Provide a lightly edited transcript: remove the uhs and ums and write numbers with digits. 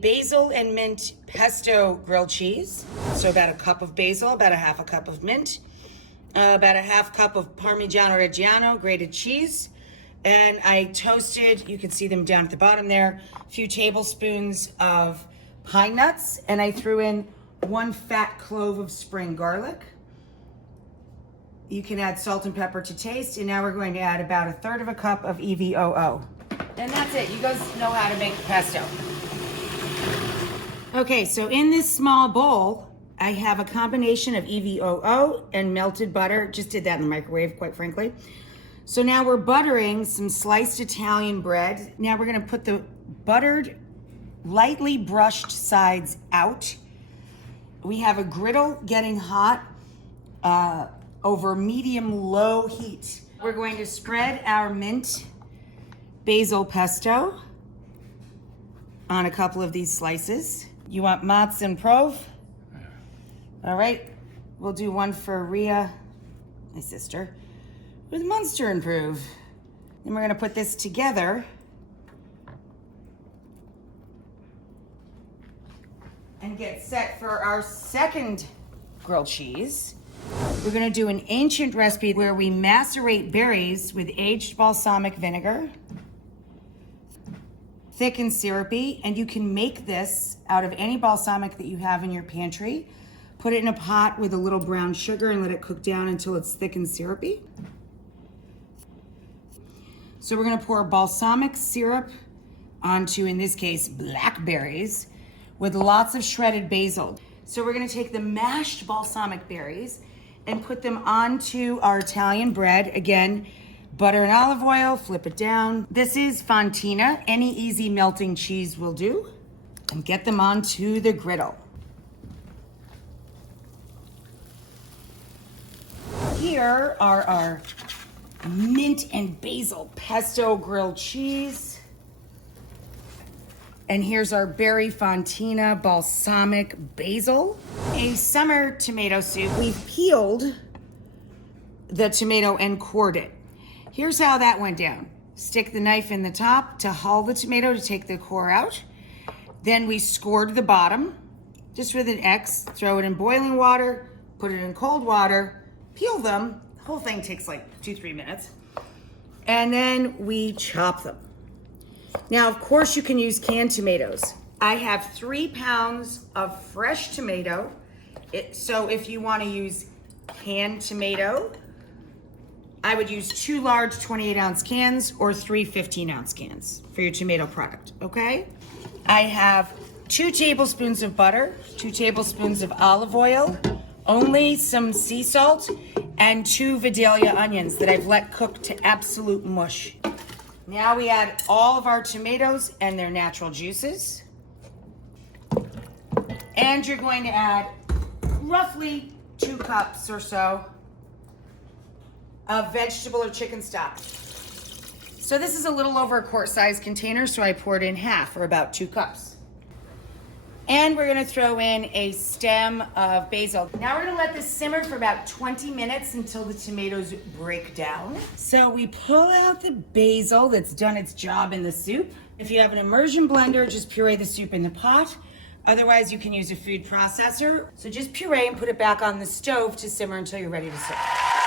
basil and mint pesto grilled cheese. So about a cup of basil, about a half a cup of mint, about a half cup of Parmigiano Reggiano grated cheese. And I toasted, you can see them down at the bottom there, a few tablespoons of pine nuts, and I threw in 1 fat clove of spring garlic. You can add salt and pepper to taste, and now we're going to add about 1/3 cup of EVOO. And that's it, you guys know how to make pesto. Okay, so in this small bowl, I have a combination of EVOO and melted butter. Just did that in the microwave, quite frankly. So now we're buttering some sliced Italian bread. Now we're gonna put the buttered, lightly brushed sides out. We have a griddle getting hot over medium-low heat. We're going to spread our mint basil pesto on a couple of these slices. You want Mats and Prove? All right, we'll do one for Rhea, my sister, with Munster and Prove. Then we're gonna put this together and get set for our second grilled cheese. We're gonna do an ancient recipe where we macerate berries with aged balsamic vinegar, thick and syrupy, and you can make this out of any balsamic that you have in your pantry. Put it in a pot with a little brown sugar and let it cook down until it's thick and syrupy. So we're gonna pour balsamic syrup onto, in this case, blackberries with lots of shredded basil. So we're gonna take the mashed balsamic berries and put them onto our Italian bread. Again, butter and olive oil, flip it down. This is fontina, any easy melting cheese will do. And get them onto the griddle. Here are our mint and basil pesto grilled cheese. And here's our berry fontina balsamic basil. A summer tomato soup. We've peeled the tomato and cored it. Here's how that went down. Stick the knife in the top to hull the tomato to take the core out. Then we scored the bottom, just with an X, throw it in boiling water, put it in cold water, peel them. The whole thing takes like 2-3 minutes. And then we chop them. Now, of course, you can use canned tomatoes. I have 3 pounds of fresh tomato. So if you want to use canned tomato, I would use 2 large 28-ounce cans or 3 15-ounce cans for your tomato product, okay? I have 2 tablespoons of butter, 2 tablespoons of olive oil, only some sea salt, and 2 Vidalia onions that I've let cook to absolute mush. Now we add all of our tomatoes and their natural juices. And you're going to add roughly 2 cups or so of vegetable or chicken stock. So this is a little over a quart-sized container, so I poured in half, or about 2 cups. And we're gonna throw in a stem of basil. Now we're gonna let this simmer for about 20 minutes until the tomatoes break down. So we pull out the basil that's done its job in the soup. If you have an immersion blender, just puree the soup in the pot. Otherwise, you can use a food processor. So just puree and put it back on the stove to simmer until you're ready to serve.